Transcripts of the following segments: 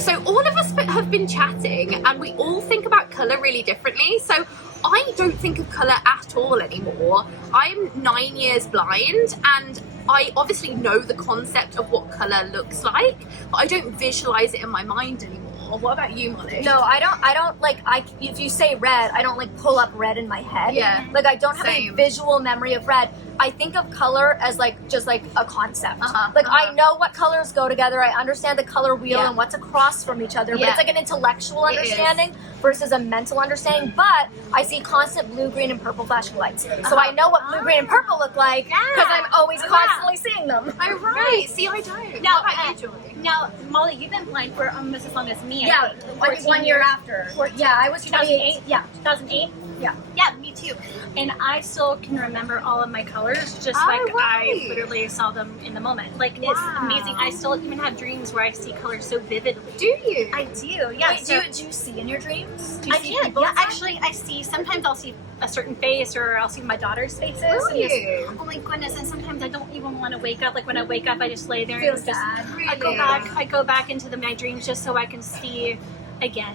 So all of us have been chatting and we all think about colour really differently. So I don't think of colour at all anymore. I'm 9 years blind and I obviously know the concept of what colour looks like, but I don't visualise it in my mind anymore. What about you, Molly? No, I don't like, if you say red, I don't like pull up red in my head. Yeah. Like I don't have Same. a visual memory of red. I think of color as like, just like a concept. I know what colors go together. I understand the color wheel and what's across from each other, but it's like an intellectual understanding versus a mental understanding. But I see constant blue, green, and purple flashing lights. So I know what blue, green, and purple look like because I'm always constantly seeing them. Oh, right. See, I don't. Now, what about you, Joy? Now, Molly, you've been blind for almost as long as me. Yeah, I think 1 year after. Yeah, I was 2008. Yeah. 2008? Yeah. Yeah, me too. And I still can remember all of my colors, just like I literally saw them in the moment. Like, it's amazing. I still even have dreams where I see colors so vividly. Do you? I do, yeah. Wait, do you see in your dreams? Do you I see can, people yeah. inside? Actually, I see, sometimes I'll see a certain face or I'll see my daughter's faces. Really? And just, oh my goodness, and sometimes I don't even want to wake up. Like, when I wake up, I just lay there Feel and just, sad. I go back into my dreams just so I can see again.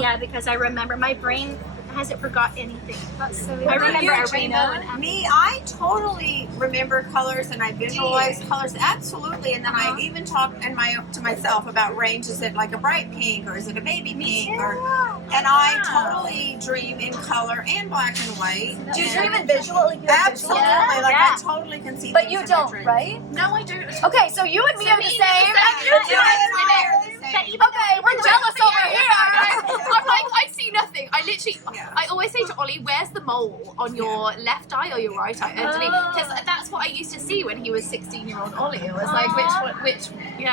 Yeah, because I remember my brain hasn't forgot anything. That's so I remember a rainbow. And Me, I totally remember colors and I visualize colors absolutely, and then I even talk to myself about range. Is it like a bright pink or is it a baby pink? And I totally dream in color and black and white. Do you dream in visual? Like you have Absolutely, visual? like I totally can see. But things you in my don't, dreams. right? No, I don't. Okay, so you and me are the same. And you You two and are I are the same. Okay, we're jealous over here. I'm like, I see nothing. I literally, Yeah. I always say to Ollie, where's the mole on your left eye or your right eye? Because that's what I used to see when he was 16-year-old Ollie. It was like,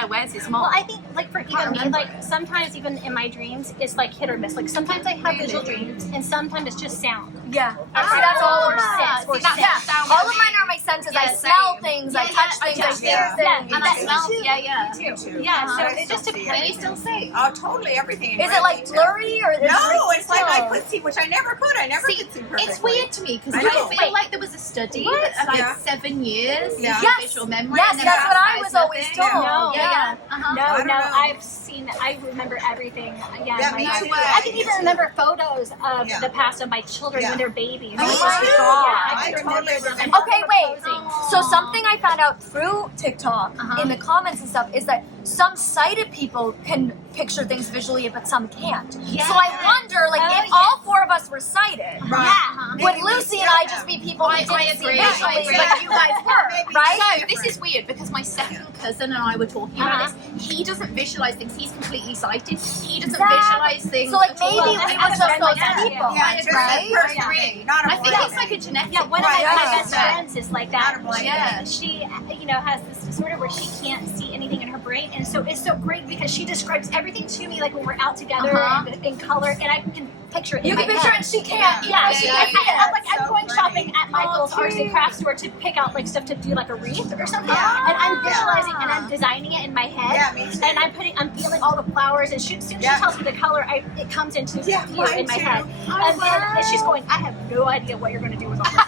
where's his mole? well, I think, like, for even me, like, sometimes even in my dreams, it's like hit or miss. Like, sometimes I have visual dreams, and sometimes it's just sound. Yeah. See, that's all Or sense. Or that's- sense. sound All for of mine me. are my senses. I Yeah, smell same. things, Yeah, I touch things, I hear yeah. things. Yeah, And that smell, yeah. Me too. too. Yeah, so I it just still see depends. Can you still see? Oh, totally everything. Is it like blurry or is No, it it's like I still? could see, which I never could. I never could see perfectly. It's weird to me because I I know. feel like there was a study that like Yeah. 7 years Yeah. of Yes. visual memory. Yes, and then that's what I there's was always nothing. told. No. Yeah. Uh-huh. No, I don't know. I've seen, I remember everything. Yeah, Yeah, in my me life. too. I can even remember photos of Yeah. the past of my children Yeah. when they're babies. Me Oh too. my God. I I can totally remember them. remember. Okay, wait. Posing. So something I found out through TikTok in the comments and stuff is that some sighted people can picture things visually, but some can't. Yes. So I wonder, like, Oh, if all four of us were sighted, Right. Yeah. would Lucy and I just be people who I didn't see agree. visually, I agree. but you guys were, right? So this is weird because my second cousin and I were talking about this. He doesn't visualize things. He's completely sighted. He doesn't visualize things. So like at all. maybe we were just those people. Yeah, just right? a person, not a I think blank. it's like a genetic. Yeah, one of Right, my yeah. best friends is like that. Not a blank. Yeah. She, has this disorder where she can't see anything in her brain, and so it's so great because she describes everything to me, like when we're out together in color, and I can picture it. You in can my picture head. it, she can't. Yeah, Yeah, I'm like, I'm So going pretty. shopping at Michael's Arts and Crafts store to pick out like stuff to do like a wreath or something, and I'm visualizing and I'm designing it in my head, Yeah, me too. and I'm feeling all the flowers, and soon she tells me the color, it comes into view mine in my too. head, and then she's going, I have no idea what you're going to do with all this.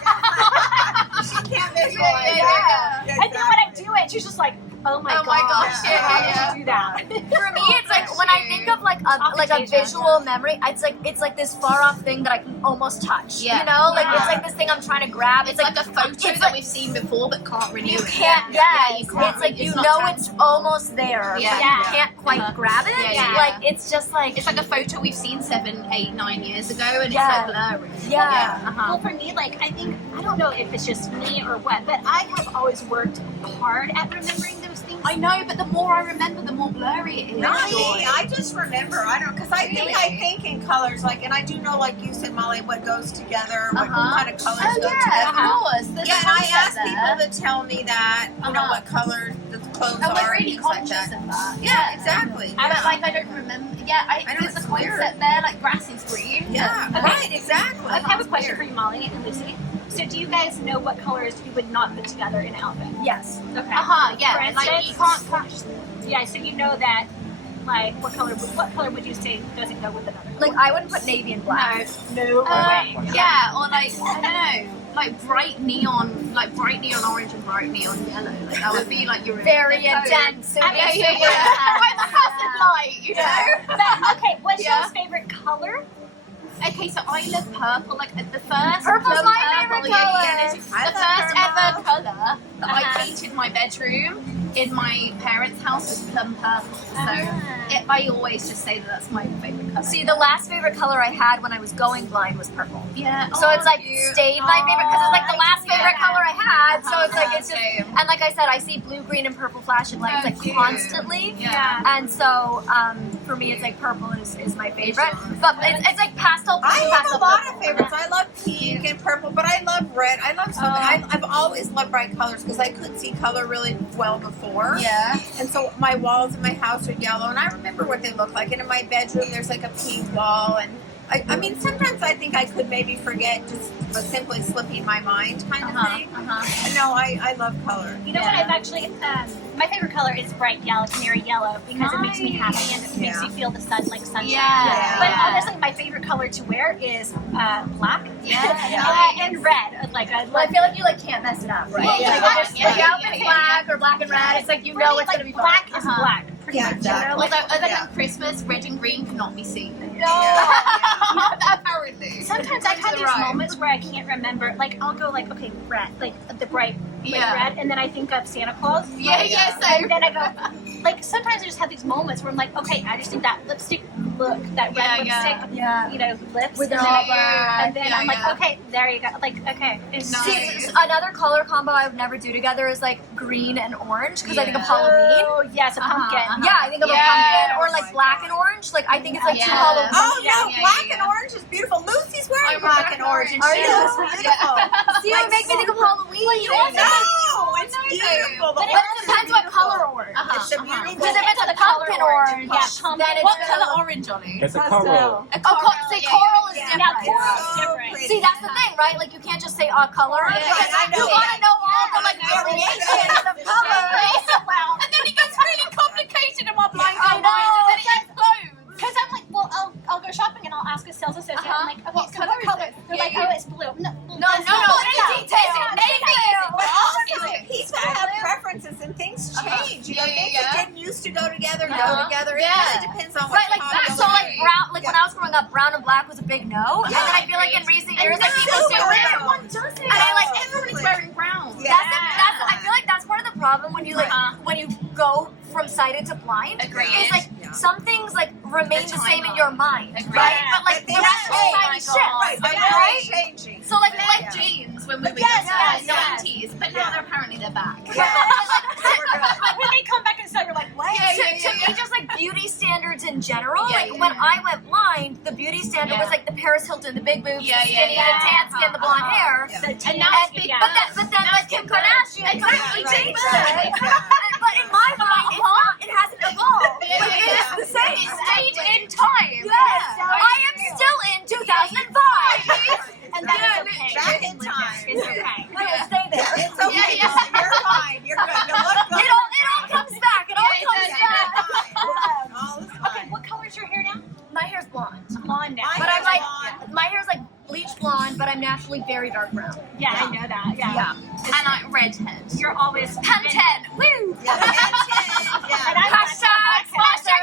She can't visualize Yeah. it. And then when I do it, she's just like, oh my Oh my gosh, gosh, yeah, how yeah. did you do that? For me, it's like when I think of like a visual memory, it's like this far off thing that I can almost touch. Yeah. You know, like Yeah. it's like this thing I'm trying to grab. It's like a photo it's that like- we've seen before but can't renew You it. can't. Yeah, Yes, you can't. it's like you not know tangible. it's almost there, Yeah. but Yeah. you can't quite grab it. Yeah, yeah, Like yeah. it's just like It's like a photo we've seen 7, 8, 9 years ago, and Yeah. it's like blurry. yeah. Well, for me, like, I don't know if it's just me or what, but I have always worked hard at remembering those things. I know, but the more I remember, the more blurry it is. Not Joy. me. I just remember. I don't, because I think in colors, like, and I do know, like you said, Molly, what goes together, what kind of colors Oh go yeah, together. of course. There's Yeah, a and I concept ask there. people to tell me that, you know, what color the clothes And are we're and really things like conscious that. of that. Yeah, exactly. But like I don't remember. Yeah, I know, there's a it's concept weird. there, like grass is green. Yeah, right, exactly. I have a question for you, Molly and Lucy. So, do you guys know what colors you would not put together in an outfit? Yes. Okay. Yeah. For And like you instance- can't touch. Yeah, so you know that, like, what color would you say doesn't go with another? Like I wouldn't put navy and black. No Uh, way. yeah, or like I don't know. like bright neon orange and bright neon yellow. Like that would be like your Very intense. Yeah. Like the person light, you know. But, okay, what's your favorite color? Okay, so I love purple. Like the first Purple's my favorite color. the first ever color that I painted my bedroom in my parents' house was plum purple. So I always just say that that's my favorite color. See, the last favorite color I had when I was going blind was purple. Yeah. So it's like stayed my favorite because it's like the last favorite color I had. So it's like it's just, and like I said, I see blue, green, and purple flashing lights like constantly. Yeah. And so for me, it's like purple is my favorite. But it's like pastel. I have pastel a lot purple. of favorites. I love pink and purple, but I love red. I love so many. I've always loved bright colors because I could see color really well before. Yeah. And so my walls in my house are yellow, and I remember what they look like. And in my bedroom, there's like a pink wall. And I mean, sometimes I think I could maybe forget just but simply slipping my mind kind of thing. But no, I love color. You know what? I've actually my favorite color is bright yellow, canary yellow, because it makes me happy and it makes me feel the sun, like sunshine. Yeah. But honestly, my favorite color to wear is black. And red. Like I Well, I feel like you like can't mess it up, right? Well, Like yeah. if your outfit's black or black and red, it's like you know it's like gonna be black fun. is black. Pretty Yeah, much. exactly. You know? Like, Although on Christmas, red and green cannot be seen. Apparently. sometimes I've had these moments where I can't remember. Like I'll go like, okay, red, like the bright red, and then I think of Santa Claus. And then I go, like sometimes I just have these moments where I'm like, okay, I just think that lipstick look, that red lipstick, you know, lips, With and it then, all black. and then I'm like, okay, there you go. Like, okay, it's See, another color combo I would never do together is like green and orange because I think of Halloween. Oh, yes, a pumpkin. Yeah, I think of a pumpkin or like black and orange. Like I think it's like too Halloween. Oh no, black and orange is beautiful. Lucy's wearing black and orange, and Are she you? looks beautiful. See, you make me think of Halloween. No, it's beautiful. But it depends what color orange. It's a beautiful. Because if it's a pumpkin orange, then it's What color orange, Ollie? It's a coral. see, coral is different. Yeah, coral is different. See, that's the thing, right? Like you can't just say color. I know. You want to know all the like variations of color. And then it gets really complicated in my blind I girl mind, know. and then it explodes. Because I'm like, well, I'll go shopping and I'll ask a sales associate. I'm like, okay, What so color what is color? it? They're like, oh, it's blue. No, Any detail. People have preferences and things change. You know, things that didn't used to go together go together. It Yeah. really depends on what Right, like hobby so, you like like. brown. Like when I was growing up, brown and black was a big no, and then I feel like in recent years, like people do silver. it. Everyone does it. And I like everyone is wearing brown. Yeah. That's I feel like that's part of the problem when you like when you go from sighted to blind. Agreed. Is like some things like remain the same in your mind, Agreed. right? But like But the rest of society shifts, Right, but right? it's changing. So like jeans when we were Yes, in the yes, 90s, but now they're apparently they're back. Like when they come back and sell, you're like, what? To me, just like beauty standards in general. Yeah, like yeah, when I went blind, the beauty standard was like the Paris Hilton, the big boobs, Yeah, the yeah, skinny, yeah. the tan skin, the blonde hair. And now it's big. But then like Kim Kardashian Exactly, changed right. it. But in my mind, it's not. It hasn't evolved. Yeah, yeah, yeah. It's the same. It stayed in time. Yes, I am still in 2005. And that is okay. Back in time. It's okay. I will stay there. It's okay. You're fine. You're good. You look good. It all comes back. It all comes You're back. fine. All is Okay, fine. what color's your hair now? My hair's blonde. Blonde now. But I'm like, my hair's like bleach blonde, but I'm naturally very dark brown. Yeah, I know that. Yeah. And like redhead. You're always Pantene. Woo! Yeah, yeah. And I'm Hashtag.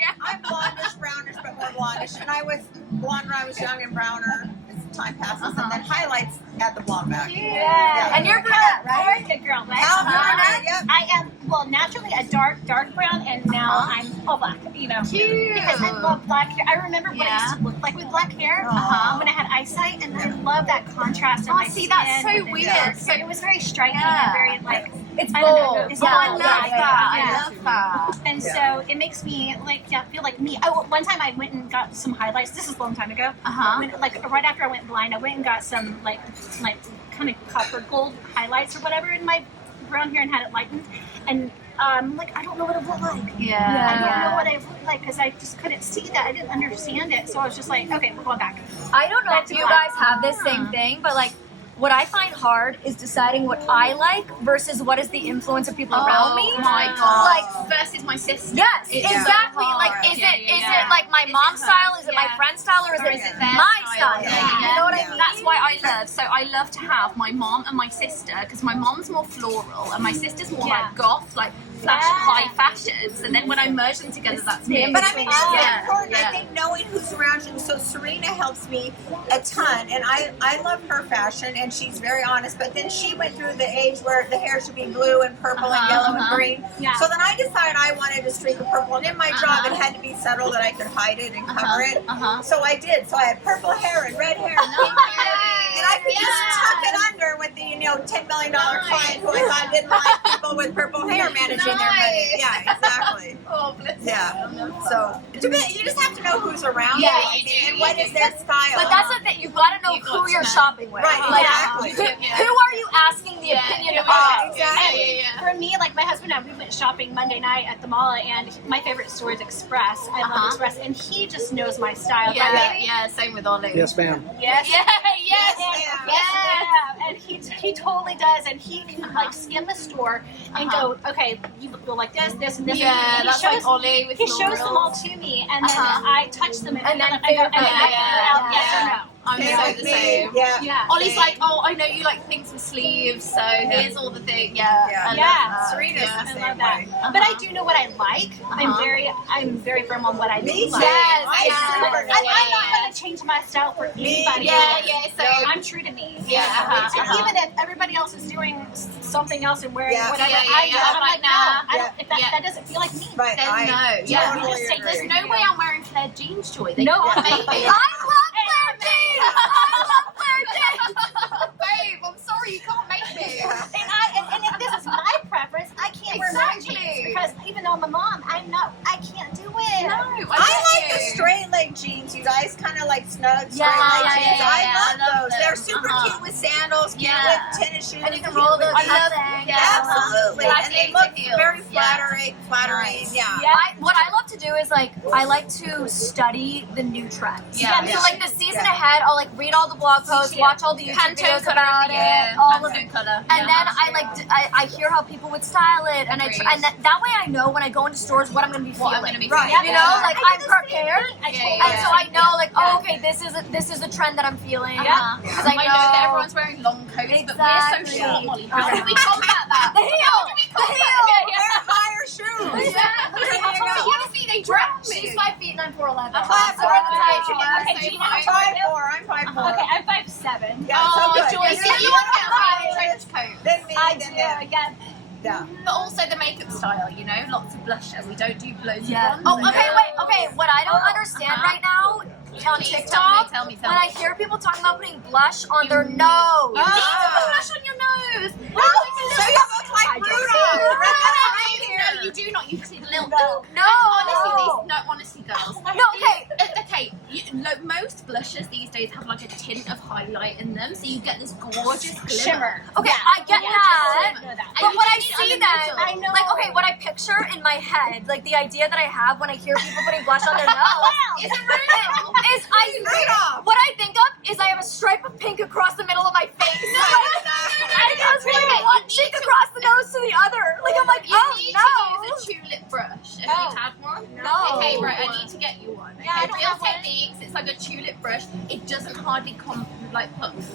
Yeah. I'm blondish, brownish, but more blondish. And I was blonde when I was young and browner as time passes. And then highlights add the blonde back. Yeah. And you're brunette, right? Good girl, right? Now brunette, yep. I am, well, naturally a dark brown, and now I'm all black, you know. Cute. Because I love black hair. I remember what I used to look like with black hair when I had eyesight, and I love that contrast in my see, skin. that's so with the weird. dark So hair. It was very striking Yeah. and very, like, It's I don't know, bold. it's Oh, I bold. love Yeah, that. yeah. I love that. And so it makes me feel like me. Oh, one time I went and got some highlights. This is a long time ago. When, like right after I went blind, I went and got some like kind of copper gold highlights or whatever in my brown hair and had it lightened. And like I don't know what it looked like. Yeah. I don't know what it looked like because I just couldn't see that. I didn't understand it. So I was just like, okay, we're going back. I don't know Back if to you black. guys have this same thing, but like what I find hard is deciding what I like versus what is the influence of people around me. Oh my god. Like versus my sister. yes, It's exactly. so like hard. is Yeah, it yeah, is yeah. it like my mom's style? Is it my friend's style? Or is it their my style? Yeah. You know what I mean? That's why I love to have my mom and my sister, because my mom's more floral and my sister's more like goth, like flash high fashion. So then when I merge them together, that's me. But I mean, that's important. I think knowing who's around you. So Serena helps me a ton, and I love her fashion, and she's very honest. But then she went through the age where the hair should be blue and purple and yellow and green. Yeah. So then I decided I wanted a streak of purple, and in my job it had to be subtle that I could hide it and cover it. So I did. So I had purple hair and red hair and pink hair, and I could just tuck it under with the $10 million client who I thought didn't like people with purple hair managing their money. Yeah, exactly. Oh, bless Yeah. So you just have to know who's around Yeah, you, you do, and what is their style. But that's the thing. You've got to know You've got who to you're know. shopping with. Right, Like, exactly. who are you asking the opinion of? Exactly. For me, like my husband and I, we went shopping Monday night at the mall, and my favorite store is Express. I love Express, and he just knows my style. Same with Ollie. Yes, ma'am. Yes. Yes, ma'am. Yeah, and he totally does, and he can like skim the store and go, okay, you go like this, this, and this. Yeah, and he that's shows, like Ollie with he shows them all to me, and then I touch them, and then I figure out yes or no. I'm so the same. Yeah. Ollie's like, oh, I know you like things with sleeves, so here's all the things. Yeah. Serena's the I same love that. way. But I do know what I like. I'm very firm on what I Me like. too. I'm not going to change my style for anybody. So I'm true to me. Yeah. And even if everybody else is doing something else and wearing whatever Yeah, I do, I'm like, no, I don't, if that doesn't feel like me. Right. Then I no. Yeah. totally Just take agree. There's no way I'm wearing flared jeans, Joy. They No, can't I- make it. I love flared jeans! I love flared jeans! Babe, I'm sorry, you can't make me. And if this is my preference, I can't wear flared jeans because even though I'm a mom, I can't do it. No, I like the straight leg jeans, you guys, kind of like snug straight Yeah, leg jeans. yeah, I love those. them. They're super cute with sandals, cute with tennis shoes. And you can roll those cute with- up thing. Absolutely. Like And they lace look heels. very Yeah. flattering. Nice. Yeah. What I love to do is I like to study the new trends. Yeah. So like the season ahead, I'll read all the blog posts, watch all the YouTube Pantone videos color, about it, all of Pantone it. color. And then I hear how people would style it, and Agreed. that way I know when I go into stores what I'm going to be feeling. What I'm gonna be right? feeling. You know, Yeah. I'm prepared, Yeah. and so I know okay, this is a trend that I'm feeling. Yeah. Because I know that everyone's wearing long coats, but we're so Exactly. short, Molly. How do we combat that? The heel, the heel. Wear higher shoes. Honestly, they drag me. She's 5 feet and I'm 4'11". I'm 5'4". Okay, Gena, I'm 5'4". I'm 5'4". Okay, I'm 5'7". Yeah, Oh, so good. Joy, Yeah, see, you want to have a trench coat. Then me, I then do. them. Yeah. Yeah. But also the makeup style, lots of blusher. We don't do loads of Yeah. bronze. Oh, okay, wait. Okay, what I don't understand right now on Please, TikTok, tell me. when I hear people talking about putting blush on their nose. You need to put blush on your nose. So you look like Rudolph. No, you do not. You see the little. No. Honestly, girls. No, okay. Okay. Most blushes these days have like a tint of highlight in them, so you get this gorgeous glimmer. Shimmer. Okay, I get that. I know that. But you what I just need see it then, on the middle. okay, what I picture in my head, the idea that I have when I hear people putting blush on their nose, Is it real? is Rudolph. what I think of is I have a stripe of pink across the middle of my face. I just put one cheek across the nose to the other. I'm like, You oh need no. to use a tulip brush. Have Oh. you had one? No. Okay, right. I need to get you one. Yeah, I Okay, don't Real have one. Techniques. It's like a tulip brush. It doesn't hardly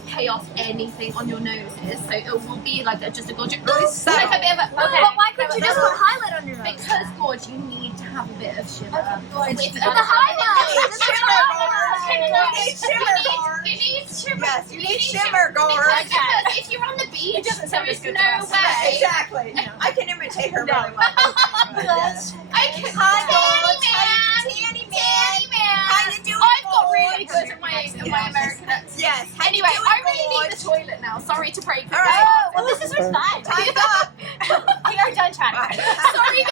pay off anything on your noses, so it will be just a gorgeous. It's like a bit of a. Okay. But why couldn't you just put highlight on your nose? Because, Gorge, you need to have a bit of shimmer. Gorge. With The highlight. Just put the highlight. You need shimmer, Gorge. You need shimmer. Yes, you need shimmer, Gorge. Because if you're on the beach, doesn't sound there is as good no to us. way. Exactly. I can imitate her really well. Yes. I can. Hi, Tanny Gorge. man. Tanny man. Tanny man. How you doing, I've got Gorge? really good at my American accent. Yes. How you Anyway, doing, I really need Gorge? the toilet now. Sorry to break it. All right. Well, this is fun. Time's up. We are done chatting. Sorry